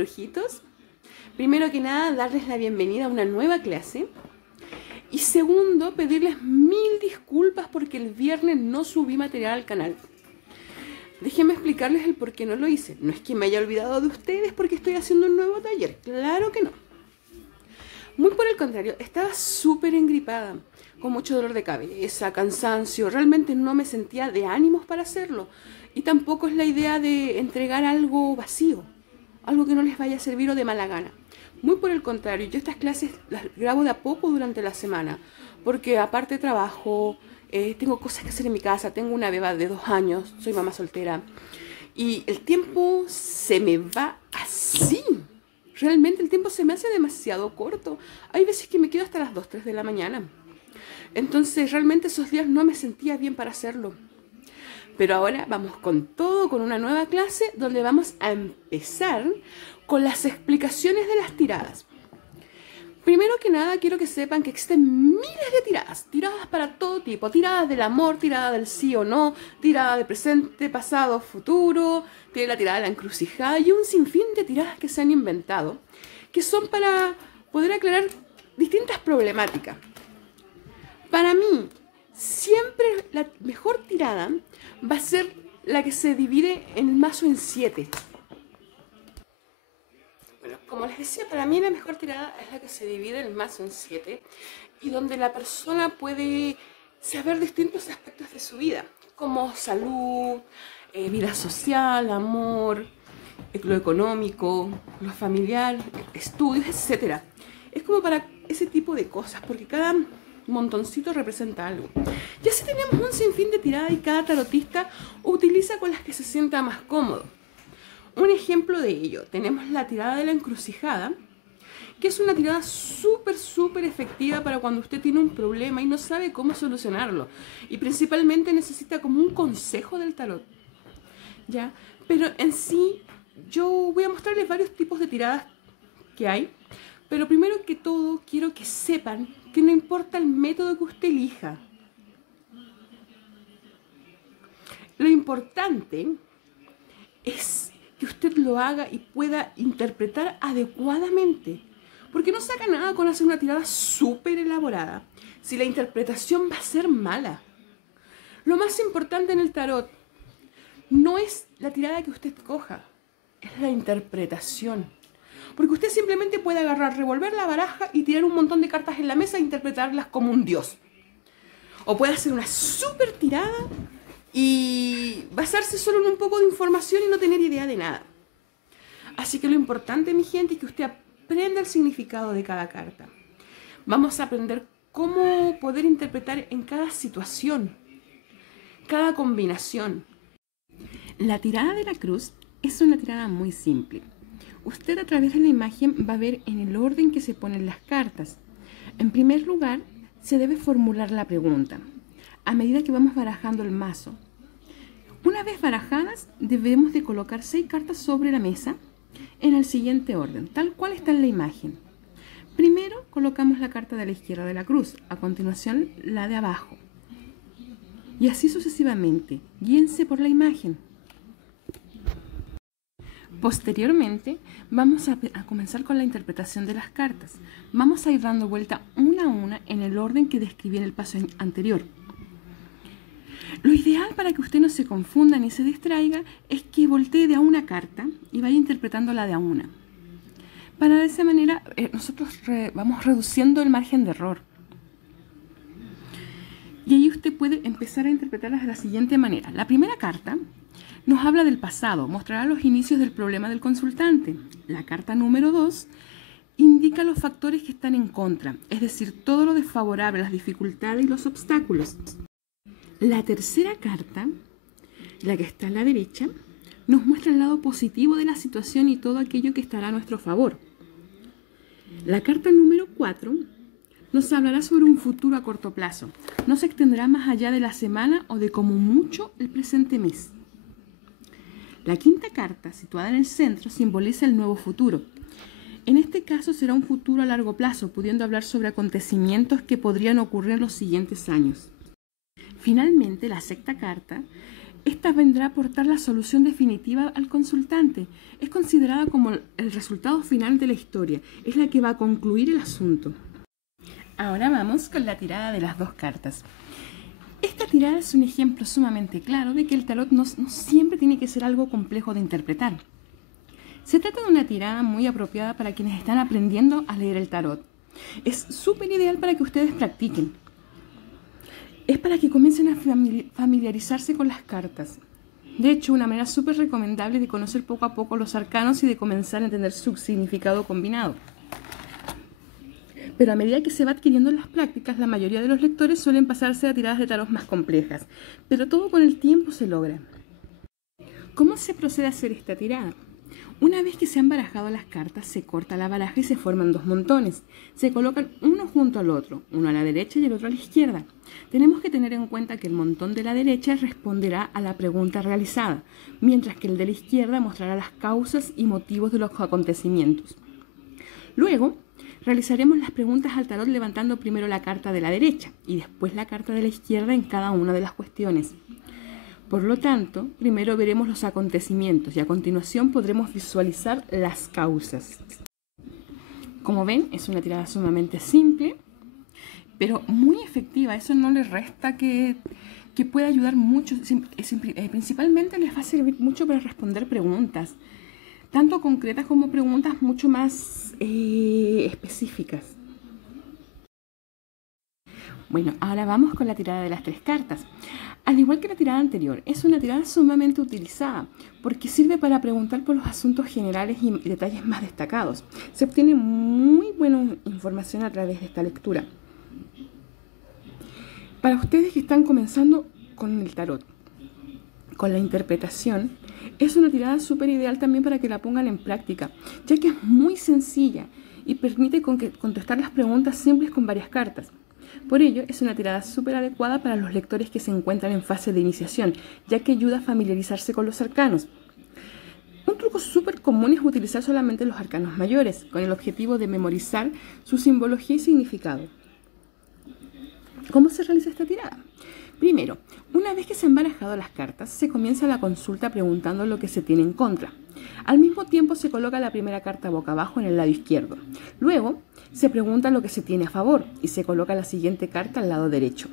brujitos. Primero que nada, darles la bienvenida a una nueva clase. Y segundo, pedirles 1000 disculpas porque el viernes no subí material al canal. Déjenme explicarles el por qué no lo hice. No es que me haya olvidado de ustedes porque estoy haciendo un nuevo taller. Claro que no. Muy por el contrario, estaba súper engripada, con mucho dolor de cabeza, cansancio. Realmente no me sentía de ánimos para hacerlo. Y tampoco es la idea de entregar algo vacío, algo que no les vaya a servir o de mala gana. Muy por el contrario, yo estas clases las grabo de a poco durante la semana, porque aparte trabajo, tengo cosas que hacer en mi casa, tengo una beba de 2 años, soy mamá soltera, y el tiempo se me va así. Realmente el tiempo se me hace demasiado corto. Hay veces que me quedo hasta las 2, 3 de la mañana. Entonces realmente esos días no me sentía bien para hacerlo. Pero ahora vamos con todo, con una nueva clase donde vamos a empezar con las explicaciones de las tiradas. Primero que nada, quiero que sepan que existen miles de tiradas. Tiradas para todo tipo. Tiradas del amor, tirada del sí o no, tirada de presente, pasado, futuro, tiene la tirada de la encrucijada y un sinfín de tiradas que se han inventado, que son para poder aclarar distintas problemáticas. Para mí, siempre la mejor tirada va a ser la que se divide el mazo en 7. Bueno, como les decía, para mí la mejor tirada es la que se divide el mazo en 7 y donde la persona puede saber distintos aspectos de su vida, como salud, vida social, amor, lo económico, lo familiar, estudios, etc. Es como para ese tipo de cosas, porque cada montoncito representa algo. Y así tenemos un sinfín de tiradas y cada tarotista utiliza con las que se sienta más cómodo. Un ejemplo de ello, tenemos la tirada de la encrucijada, que es una tirada súper efectiva para cuando usted tiene un problema y no sabe cómo solucionarlo. Y principalmente necesita como un consejo del tarot, ¿ya? Pero en sí, yo voy a mostrarles varios tipos de tiradas que hay. Pero primero que todo, quiero que sepan que no importa el método que usted elija. Lo importante es que usted lo haga y pueda interpretar adecuadamente. Porque no saca nada con hacer una tirada súper elaborada si la interpretación va a ser mala. Lo más importante en el tarot no es la tirada que usted coja, es la interpretación. Porque usted simplemente puede agarrar, revolver la baraja y tirar un montón de cartas en la mesa e interpretarlas como un dios. O puede hacer una súper tirada y basarse solo en un poco de información y no tener idea de nada. Así que lo importante, mi gente, es que usted aprenda el significado de cada carta. Vamos a aprender cómo poder interpretar en cada situación, cada combinación. La tirada de la cruz es una tirada muy simple. Usted a través de la imagen va a ver en el orden que se ponen las cartas. En primer lugar, se debe formular la pregunta a medida que vamos barajando el mazo. Una vez barajadas, debemos de colocar 6 cartas sobre la mesa en el siguiente orden, tal cual está en la imagen. Primero colocamos la carta de la izquierda de la cruz, a continuación la de abajo. Y así sucesivamente, guíense por la imagen. Posteriormente, vamos a comenzar con la interpretación de las cartas. Vamos a ir dando vuelta una a una en el orden que describí en el paso anterior. Lo ideal para que usted no se confunda ni se distraiga es que voltee de a una carta y vaya interpretándola de a una. Para de esa manera nosotros vamos reduciendo el margen de error. Y ahí usted puede empezar a interpretarlas de la siguiente manera. La primera carta nos habla del pasado, mostrará los inicios del problema del consultante. La carta número 2 indica los factores que están en contra, es decir, todo lo desfavorable, las dificultades y los obstáculos. La tercera carta, la que está a la derecha, nos muestra el lado positivo de la situación y todo aquello que estará a nuestro favor. La carta número 4 nos hablará sobre un futuro a corto plazo. No se extenderá más allá de la semana o de como mucho el presente mes. La quinta carta, situada en el centro, simboliza el nuevo futuro. En este caso será un futuro a largo plazo, pudiendo hablar sobre acontecimientos que podrían ocurrir en los siguientes años. Finalmente, la sexta carta Esta vendrá a aportar la solución definitiva al consultante. Es considerada como el resultado final de la historia. Es la que va a concluir el asunto. Ahora vamos con la tirada de las dos cartas. Esta tirada es un ejemplo sumamente claro de que el tarot no siempre tiene que ser algo complejo de interpretar. Se trata de una tirada muy apropiada para quienes están aprendiendo a leer el tarot. Es súper ideal para que ustedes practiquen. Es para que comiencen a familiarizarse con las cartas. De hecho, una manera súper recomendable de conocer poco a poco los arcanos y de comenzar a entender su significado combinado. Pero a medida que se va adquiriendo en las prácticas, la mayoría de los lectores suelen pasarse a tiradas de tarot más complejas, pero todo con el tiempo se logra. ¿Cómo se procede a hacer esta tirada? Una vez que se han barajado las cartas, se corta la baraja y se forman dos montones. Se colocan uno junto al otro, uno a la derecha y el otro a la izquierda. Tenemos que tener en cuenta que el montón de la derecha responderá a la pregunta realizada, mientras que el de la izquierda mostrará las causas y motivos de los acontecimientos. Luego, realizaremos las preguntas al tarot levantando primero la carta de la derecha y después la carta de la izquierda en cada una de las cuestiones. Por lo tanto, primero veremos los acontecimientos y a continuación podremos visualizar las causas. Como ven, es una tirada sumamente simple, pero muy efectiva. Eso no le resta que pueda ayudar mucho. Principalmente les va a servir mucho para responder preguntas, tanto concretas como preguntas mucho más específicas. Bueno, ahora vamos con la tirada de las tres cartas. Al igual que la tirada anterior, es una tirada sumamente utilizada porque sirve para preguntar por los asuntos generales y detalles más destacados. Se obtiene muy buena información a través de esta lectura. Para ustedes que están comenzando con el tarot, con la interpretación, es una tirada súper ideal también para que la pongan en práctica, ya que es muy sencilla y permite contestar las preguntas simples con varias cartas. Por ello, es una tirada súper adecuada para los lectores que se encuentran en fase de iniciación, ya que ayuda a familiarizarse con los arcanos. Un truco súper común es utilizar solamente los arcanos mayores, con el objetivo de memorizar su simbología y significado. ¿Cómo se realiza esta tirada? Primero, una vez que se han barajado las cartas, se comienza la consulta preguntando lo que se tiene en contra. Al mismo tiempo se coloca la primera carta boca abajo en el lado izquierdo. Luego, se pregunta lo que se tiene a favor y se coloca la siguiente carta al lado derecho.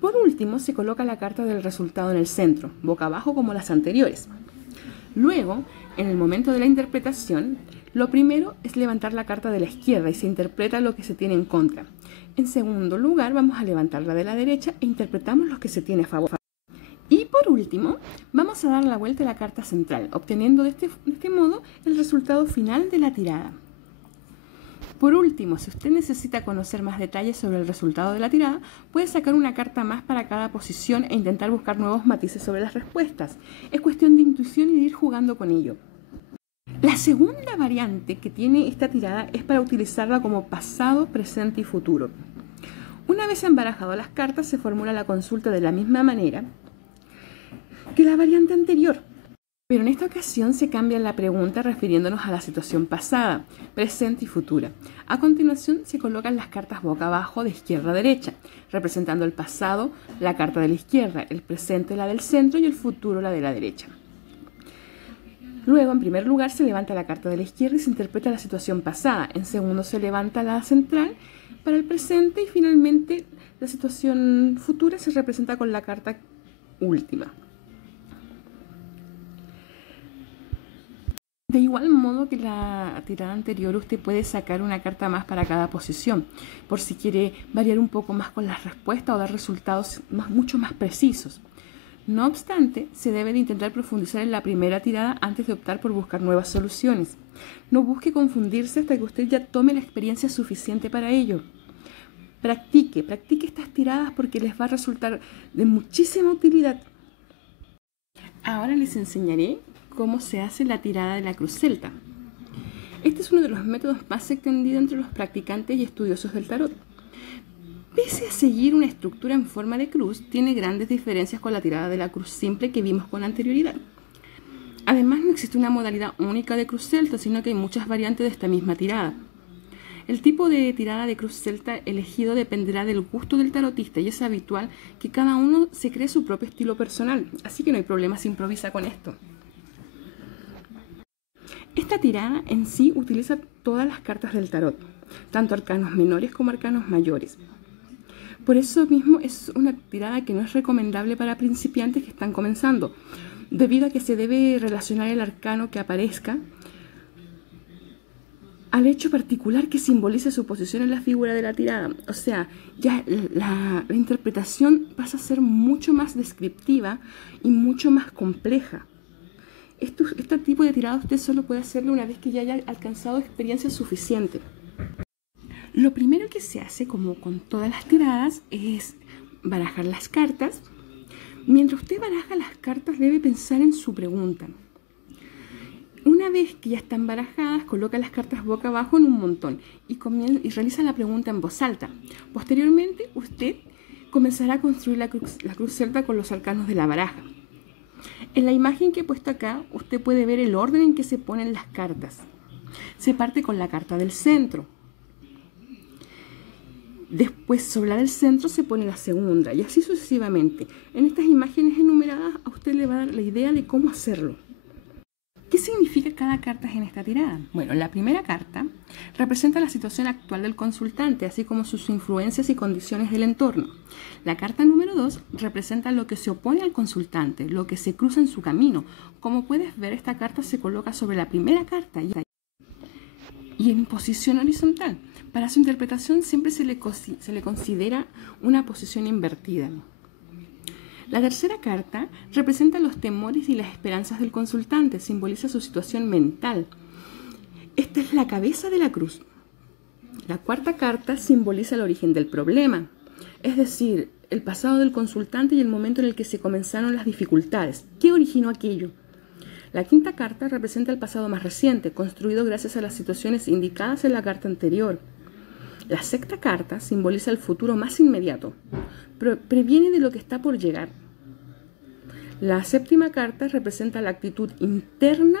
Por último, se coloca la carta del resultado en el centro, boca abajo como las anteriores. Luego, en el momento de la interpretación, lo primero es levantar la carta de la izquierda y se interpreta lo que se tiene en contra. En segundo lugar, vamos a levantar la de la derecha e interpretamos lo que se tiene a favor. Y por último, vamos a dar la vuelta a la carta central, obteniendo de este modo el resultado final de la tirada. Por último, si usted necesita conocer más detalles sobre el resultado de la tirada, puede sacar una carta más para cada posición e intentar buscar nuevos matices sobre las respuestas. Es cuestión de intuición y de ir jugando con ello. La segunda variante que tiene esta tirada es para utilizarla como pasado, presente y futuro. Una vez embarajado las cartas, se formula la consulta de la misma manera que la variante anterior. Pero en esta ocasión se cambia la pregunta refiriéndonos a la situación pasada, presente y futura. A continuación se colocan las cartas boca abajo de izquierda a derecha, representando el pasado, la carta de la izquierda, el presente, la del centro y el futuro, la de la derecha. Luego, en primer lugar, se levanta la carta de la izquierda y se interpreta la situación pasada. En segundo, se levanta la central para el presente y finalmente la situación futura se representa con la carta última. De igual modo que la tirada anterior, usted puede sacar una carta más para cada posición, por si quiere variar un poco más con las respuestas o dar resultados mucho más precisos. No obstante, se debe de intentar profundizar en la primera tirada antes de optar por buscar nuevas soluciones. No busque confundirse hasta que usted ya tome la experiencia suficiente para ello. Practique estas tiradas porque les va a resultar de muchísima utilidad. Ahora les enseñaré cómo se hace la tirada de la cruz celta. Este es uno de los métodos más extendidos entre los practicantes y estudiosos del tarot. Pese a seguir una estructura en forma de cruz, tiene grandes diferencias con la tirada de la cruz simple que vimos con anterioridad. Además, no existe una modalidad única de cruz celta, sino que hay muchas variantes de esta misma tirada. El tipo de tirada de cruz celta elegido dependerá del gusto del tarotista y es habitual que cada uno se cree su propio estilo personal, así que no hay problema si improvisa con esto. Esta tirada en sí utiliza todas las cartas del tarot, tanto arcanos menores como arcanos mayores. Por eso mismo es una tirada que no es recomendable para principiantes que están comenzando, debido a que se debe relacionar el arcano que aparezca al hecho particular que simbolice su posición en la figura de la tirada. O sea, ya la interpretación pasa a ser mucho más descriptiva y mucho más compleja. Este tipo de tirada usted solo puede hacerlo una vez que ya haya alcanzado experiencia suficiente. Lo primero que se hace, como con todas las tiradas, es barajar las cartas. Mientras usted baraja las cartas, debe pensar en su pregunta. Una vez que ya están barajadas, coloca las cartas boca abajo en un montón y realiza la pregunta en voz alta. Posteriormente, usted comenzará a construir la cruz celta con los arcanos de la baraja. En la imagen que he puesto acá, usted puede ver el orden en que se ponen las cartas. Se parte con la carta del centro. Después, sobre la del centro, se pone la segunda y así sucesivamente. En estas imágenes enumeradas, a usted le va a dar la idea de cómo hacerlo. ¿Qué significa cada carta en esta tirada? Bueno, la primera carta representa la situación actual del consultante, así como sus influencias y condiciones del entorno. La carta número 2 representa lo que se opone al consultante, lo que se cruza en su camino. Como puedes ver, esta carta se coloca sobre la primera carta y en posición horizontal. Para su interpretación siempre se le considera una posición invertida. La tercera carta representa los temores y las esperanzas del consultante, simboliza su situación mental. Esta es la cabeza de la cruz. La cuarta carta simboliza el origen del problema, es decir, el pasado del consultante y el momento en el que se comenzaron las dificultades. ¿Qué originó aquello? La quinta carta representa el pasado más reciente, construido gracias a las situaciones indicadas en la carta anterior. La sexta carta simboliza el futuro más inmediato, previene de lo que está por llegar. La séptima carta representa la actitud interna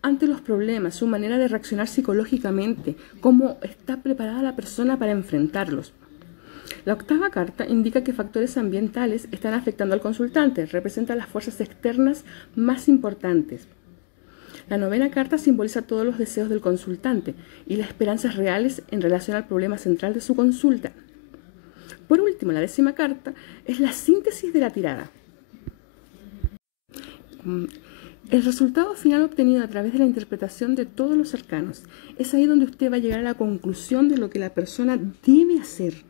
ante los problemas, su manera de reaccionar psicológicamente, cómo está preparada la persona para enfrentarlos. La octava carta indica que factores ambientales están afectando al consultante, representa las fuerzas externas más importantes. La novena carta simboliza todos los deseos del consultante y las esperanzas reales en relación al problema central de su consulta. Por último, la décima carta es la síntesis de la tirada. El resultado final obtenido a través de la interpretación de todos los arcanos. Es ahí donde usted va a llegar a la conclusión de lo que la persona debe hacer.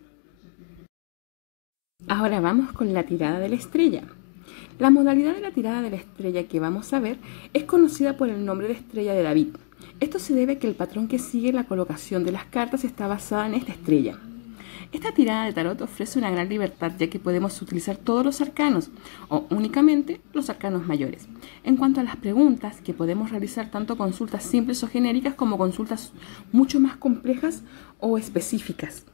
Ahora vamos con la tirada de la estrella. La modalidad de la tirada de la estrella que vamos a ver es conocida por el nombre de estrella de David. Esto se debe a que el patrón que sigue la colocación de las cartas está basada en esta estrella. Esta tirada de tarot ofrece una gran libertad, ya que podemos utilizar todos los arcanos o únicamente los arcanos mayores. En cuanto a las preguntas, que podemos realizar tanto consultas simples o genéricas como consultas mucho más complejas o específicas.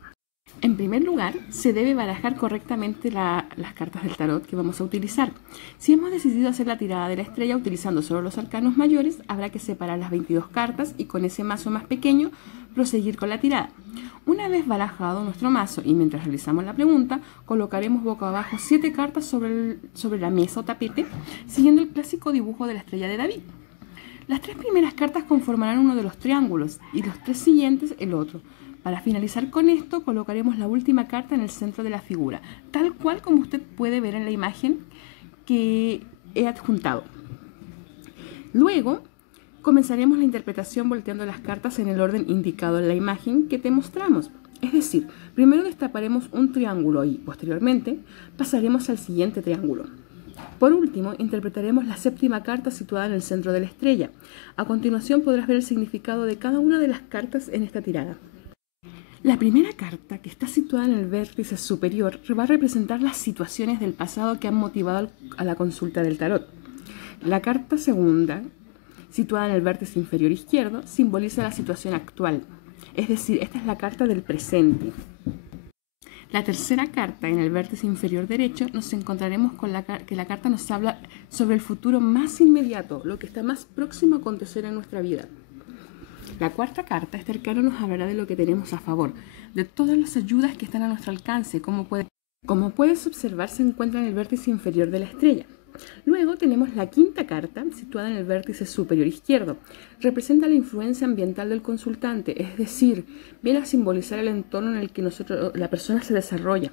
En primer lugar, se debe barajar correctamente las cartas del tarot que vamos a utilizar. Si hemos decidido hacer la tirada de la estrella utilizando solo los arcanos mayores, habrá que separar las 22 cartas y con ese mazo más pequeño proseguir con la tirada. Una vez barajado nuestro mazo y mientras realizamos la pregunta, colocaremos boca abajo 7 cartas sobre la mesa o tapete, siguiendo el clásico dibujo de la estrella de David. Las 3 primeras cartas conformarán uno de los triángulos y los 3 siguientes el otro. Para finalizar con esto, colocaremos la última carta en el centro de la figura, tal cual como usted puede ver en la imagen que he adjuntado. Luego, comenzaremos la interpretación volteando las cartas en el orden indicado en la imagen que te mostramos. Es decir, primero destaparemos un triángulo y, posteriormente, pasaremos al siguiente triángulo. Por último, interpretaremos la séptima carta situada en el centro de la estrella. A continuación podrás ver el significado de cada una de las cartas en esta tirada. La primera carta, que está situada en el vértice superior, va a representar las situaciones del pasado que han motivado a la consulta del tarot. La carta segunda, situada en el vértice inferior izquierdo, simboliza la situación actual. Es decir, esta es la carta del presente. La tercera carta, en el vértice inferior derecho, nos encontraremos con que la carta nos habla sobre el futuro más inmediato, lo que está más próximo a acontecer en nuestra vida. La cuarta carta, este arcano nos hablará de lo que tenemos a favor, de todas las ayudas que están a nuestro alcance. Como puedes observar, se encuentra en el vértice inferior de la estrella. Luego tenemos la quinta carta, situada en el vértice superior izquierdo. Representa la influencia ambiental del consultante, es decir, viene a simbolizar el entorno en el que la persona se desarrolla.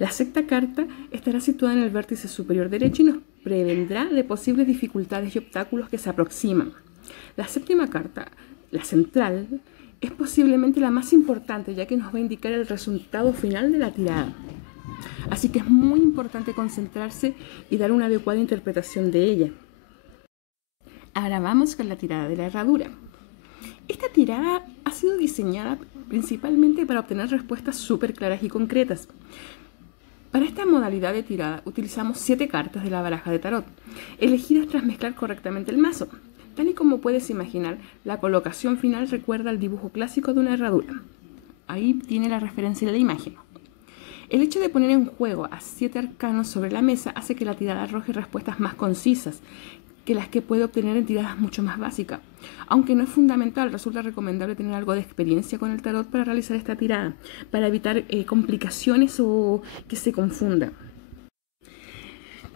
La sexta carta estará situada en el vértice superior derecho y nos prevendrá de posibles dificultades y obstáculos que se aproximan. La séptima carta, la central, es posiblemente la más importante, ya que nos va a indicar el resultado final de la tirada. Así que es muy importante concentrarse y dar una adecuada interpretación de ella. Ahora vamos con la tirada de la herradura. Esta tirada ha sido diseñada principalmente para obtener respuestas súper claras y concretas. Para esta modalidad de tirada utilizamos 7 cartas de la baraja de tarot, elegidas tras mezclar correctamente el mazo. Tal y como puedes imaginar, la colocación final recuerda al dibujo clásico de una herradura. Ahí tiene la referencia de la imagen. El hecho de poner en juego a 7 arcanos sobre la mesa hace que la tirada arroje respuestas más concisas que las que puede obtener en tiradas mucho más básicas. Aunque no es fundamental, resulta recomendable tener algo de experiencia con el tarot para realizar esta tirada, para evitar complicaciones o que se confunda.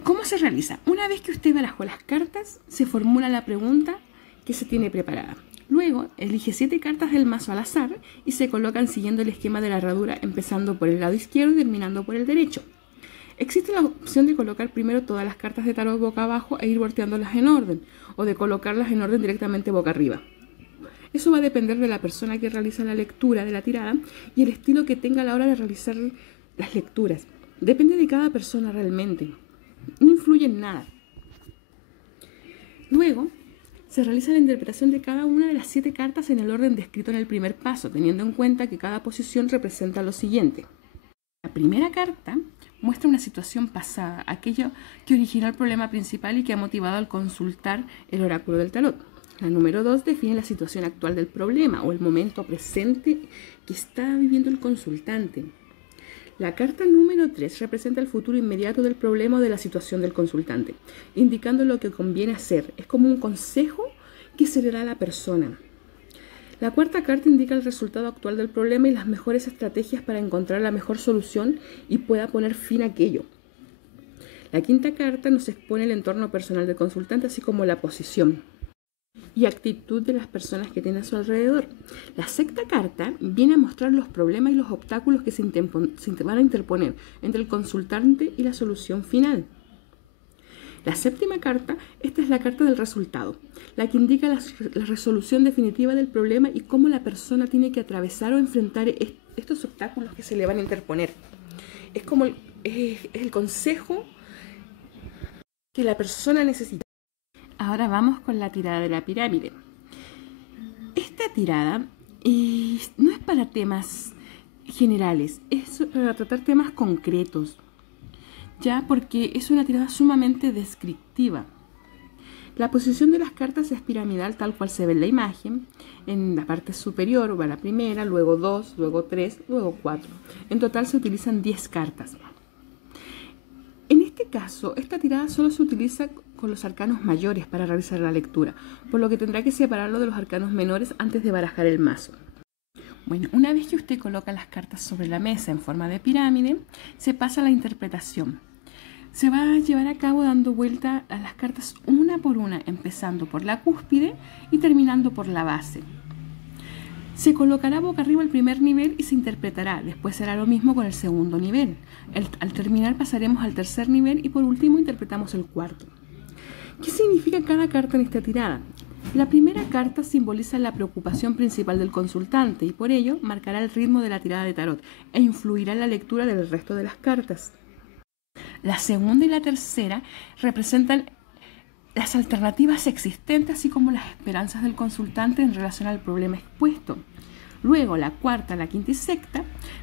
¿Cómo se realiza? Una vez que usted barajó las cartas, se formula la pregunta que se tiene preparada. Luego, elige 7 cartas del mazo al azar y se colocan siguiendo el esquema de la herradura, empezando por el lado izquierdo y terminando por el derecho. Existe la opción de colocar primero todas las cartas de tarot boca abajo e ir volteándolas en orden, o de colocarlas en orden directamente boca arriba. Eso va a depender de la persona que realiza la lectura de la tirada y el estilo que tenga a la hora de realizar las lecturas. Depende de cada persona realmente. No influye en nada. Luego, se realiza la interpretación de cada una de las 7 cartas en el orden descrito en el primer paso, teniendo en cuenta que cada posición representa lo siguiente. La primera carta muestra una situación pasada, aquello que originó el problema principal y que ha motivado al consultar el oráculo del tarot. La número 2 define la situación actual del problema o el momento presente que está viviendo el consultante. La carta número 3 representa el futuro inmediato del problema o de la situación del consultante, indicando lo que conviene hacer. Es como un consejo que se le da a la persona. La cuarta carta indica el resultado actual del problema y las mejores estrategias para encontrar la mejor solución y pueda poner fin a aquello. La quinta carta nos expone el entorno personal del consultante, así como la posición y actitud de las personas que tiene a su alrededor. La sexta carta viene a mostrar los problemas y los obstáculos que se van a interponer entre el consultante y la solución final. La séptima carta, esta es la carta del resultado, la que indica la resolución definitiva del problema y cómo la persona tiene que atravesar o enfrentar estos obstáculos que se le van a interponer. Es como el consejo que la persona necesita. Ahora vamos con la tirada de la pirámide. Esta tirada no es para temas generales, es para tratar temas concretos, ya porque es una tirada sumamente descriptiva. La posición de las cartas es piramidal tal cual se ve en la imagen. En la parte superior va la primera, luego 2, luego 3, luego 4. En total se utilizan 10 cartas. En este caso, esta tirada solo se utiliza con los arcanos mayores para realizar la lectura, por lo que tendrá que separarlo de los arcanos menores antes de barajar el mazo. Bueno, una vez que usted coloca las cartas sobre la mesa en forma de pirámide, se pasa a la interpretación. Se va a llevar a cabo dando vuelta a las cartas una por una, empezando por la cúspide y terminando por la base. Se colocará boca arriba el primer nivel y se interpretará. Después será lo mismo con el segundo nivel. Al terminar pasaremos al tercer nivel y por último interpretamos el cuarto. ¿Qué significa cada carta en esta tirada? La primera carta simboliza la preocupación principal del consultante y por ello marcará el ritmo de la tirada de tarot e influirá en la lectura del resto de las cartas. La segunda y la tercera representan las alternativas existentes, así como las esperanzas del consultante en relación al problema expuesto. Luego, la cuarta, la quinta y sexta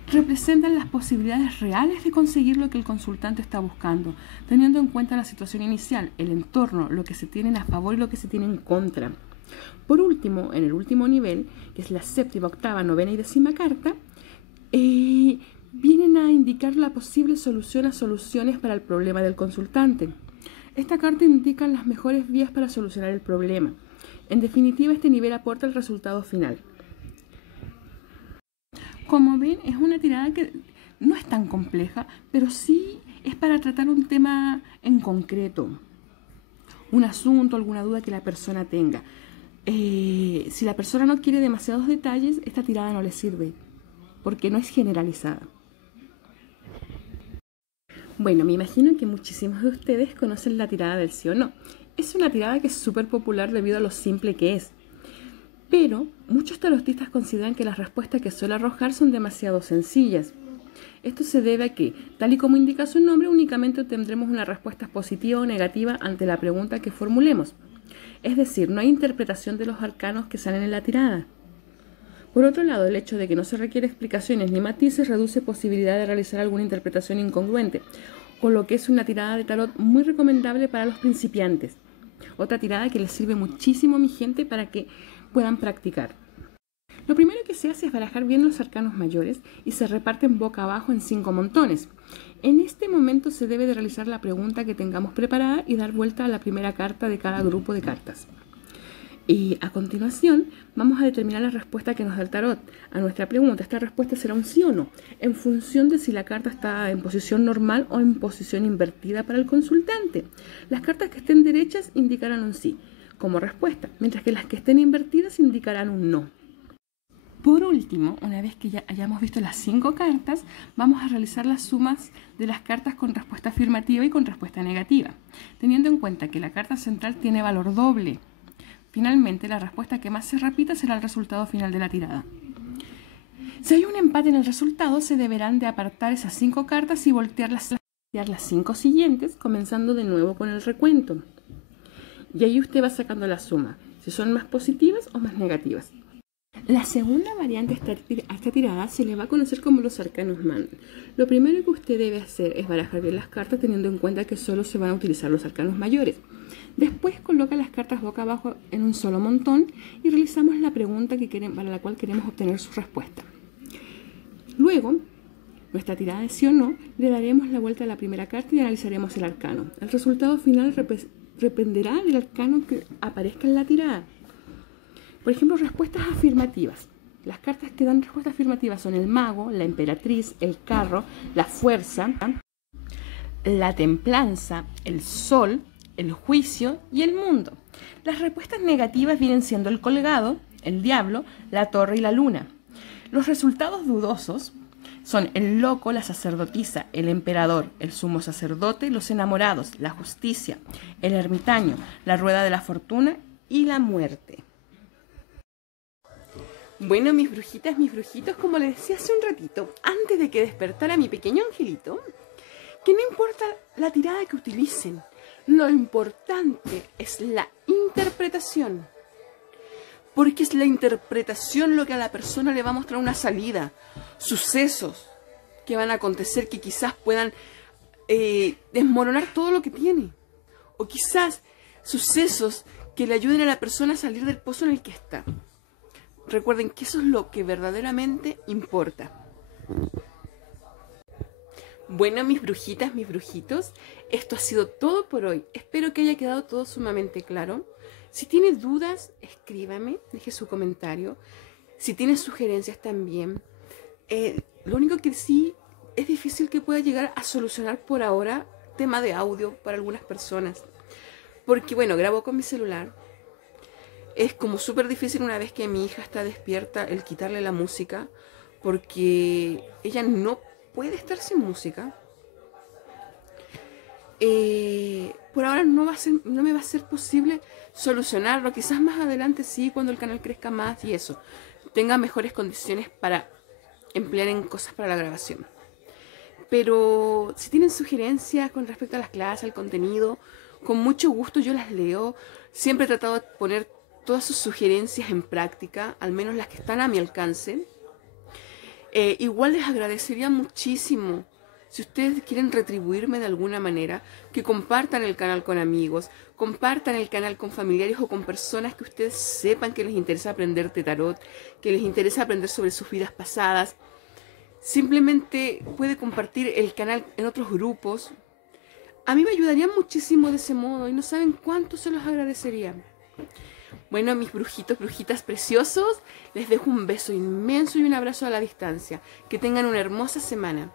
representan las posibilidades reales de conseguir lo que el consultante está buscando, teniendo en cuenta la situación inicial, el entorno, lo que se tienen a favor y lo que se tiene en contra. Por último, en el último nivel, que es la séptima, octava, novena y décima carta, vienen a indicar la posible solución a soluciones para el problema del consultante. Esta carta indica las mejores vías para solucionar el problema. En definitiva, este nivel aporta el resultado final. Como ven, es una tirada que no es tan compleja, pero sí es para tratar un tema en concreto, un asunto, alguna duda que la persona tenga. Si la persona no quiere demasiados detalles, esta tirada no le sirve, porque no es generalizada. Bueno, me imagino que muchísimos de ustedes conocen la tirada del sí o no. Es una tirada que es súper popular debido a lo simple que es. Pero muchos tarotistas consideran que las respuestas que suele arrojar son demasiado sencillas. Esto se debe a que, tal y como indica su nombre, únicamente obtendremos una respuesta positiva o negativa ante la pregunta que formulemos. Es decir, no hay interpretación de los arcanos que salen en la tirada. Por otro lado, el hecho de que no se requiere explicaciones ni matices reduce posibilidad de realizar alguna interpretación incongruente, con lo que es una tirada de tarot muy recomendable para los principiantes. Otra tirada que les sirve muchísimo a mi gente para que puedan practicar. Lo primero que se hace es barajar bien los arcanos mayores y se reparten boca abajo en 5 montones. En este momento se debe de realizar la pregunta que tengamos preparada y dar vuelta a la primera carta de cada grupo de cartas. Y a continuación vamos a determinar la respuesta que nos da el tarot a nuestra pregunta. Esta respuesta será un sí o no, en función de si la carta está en posición normal o en posición invertida para el consultante. Las cartas que estén derechas indicarán un sí como respuesta, mientras que las que estén invertidas indicarán un no. Por último, una vez que ya hayamos visto las 5 cartas, vamos a realizar las sumas de las cartas con respuesta afirmativa y con respuesta negativa, teniendo en cuenta que la carta central tiene valor doble. Finalmente, la respuesta que más se repita será el resultado final de la tirada. Si hay un empate en el resultado, se deberán de apartar esas 5 cartas y voltear las 5 siguientes, comenzando de nuevo con el recuento. Y ahí usted va sacando la suma, si son más positivas o más negativas. La segunda variante a esta tirada se le va a conocer como los arcanos mandan. Lo primero que usted debe hacer es barajar bien las cartas teniendo en cuenta que solo se van a utilizar los arcanos mayores. Después coloca las cartas boca abajo en un solo montón y realizamos la pregunta para la cual queremos obtener su respuesta. Luego, nuestra tirada de sí o no, le daremos la vuelta a la primera carta y analizaremos el arcano. El resultado final dependerá del arcano que aparezca en la tirada. Por ejemplo, respuestas afirmativas. Las cartas que dan respuestas afirmativas son el mago, la emperatriz, el carro, la fuerza, la templanza, el sol, el juicio y el mundo. Las respuestas negativas vienen siendo el colgado, el diablo, la torre y la luna. Los resultados dudosos son el loco, la sacerdotisa, el emperador, el sumo sacerdote, los enamorados, la justicia, el ermitaño, la rueda de la fortuna y la muerte. Bueno, mis brujitas, mis brujitos, como les decía hace un ratito, antes de que despertara mi pequeño angelito, que no importa la tirada que utilicen, lo importante es la interpretación. Porque es la interpretación lo que a la persona le va a mostrar una salida, sucesos que van a acontecer que quizás puedan desmoronar todo lo que tiene. O quizás sucesos que le ayuden a la persona a salir del pozo en el que está. Recuerden que eso es lo que verdaderamente importa. Bueno, mis brujitas, mis brujitos, esto ha sido todo por hoy. Espero que haya quedado todo sumamente claro. Si tiene dudas, escríbame, deje su comentario. Si tiene sugerencias también. Lo único que sí es difícil que pueda llegar a solucionar por ahora tema de audio para algunas personas. Porque bueno, grabo con mi celular. Es como súper difícil una vez que mi hija está despierta el quitarle la música. Porque ella no puede estar sin música. Por ahora no me va a ser posible solucionarlo. Quizás más adelante sí, cuando el canal crezca más y eso, tenga mejores condiciones para emplear en cosas para la grabación. Pero si tienen sugerencias con respecto a las clases, al contenido, con mucho gusto yo las leo. Siempre he tratado de poner todas sus sugerencias en práctica, al menos las que están a mi alcance. Igual les agradecería muchísimo si ustedes quieren retribuirme de alguna manera, que compartan el canal con amigos, compartan el canal con familiares o con personas que ustedes sepan que les interesa aprender de tarot, que les interesa aprender sobre sus vidas pasadas. Simplemente puede compartir el canal en otros grupos. A mí me ayudarían muchísimo de ese modo y no saben cuánto se los agradecería. Bueno, mis brujitos, brujitas preciosos, les dejo un beso inmenso y un abrazo a la distancia. Que tengan una hermosa semana.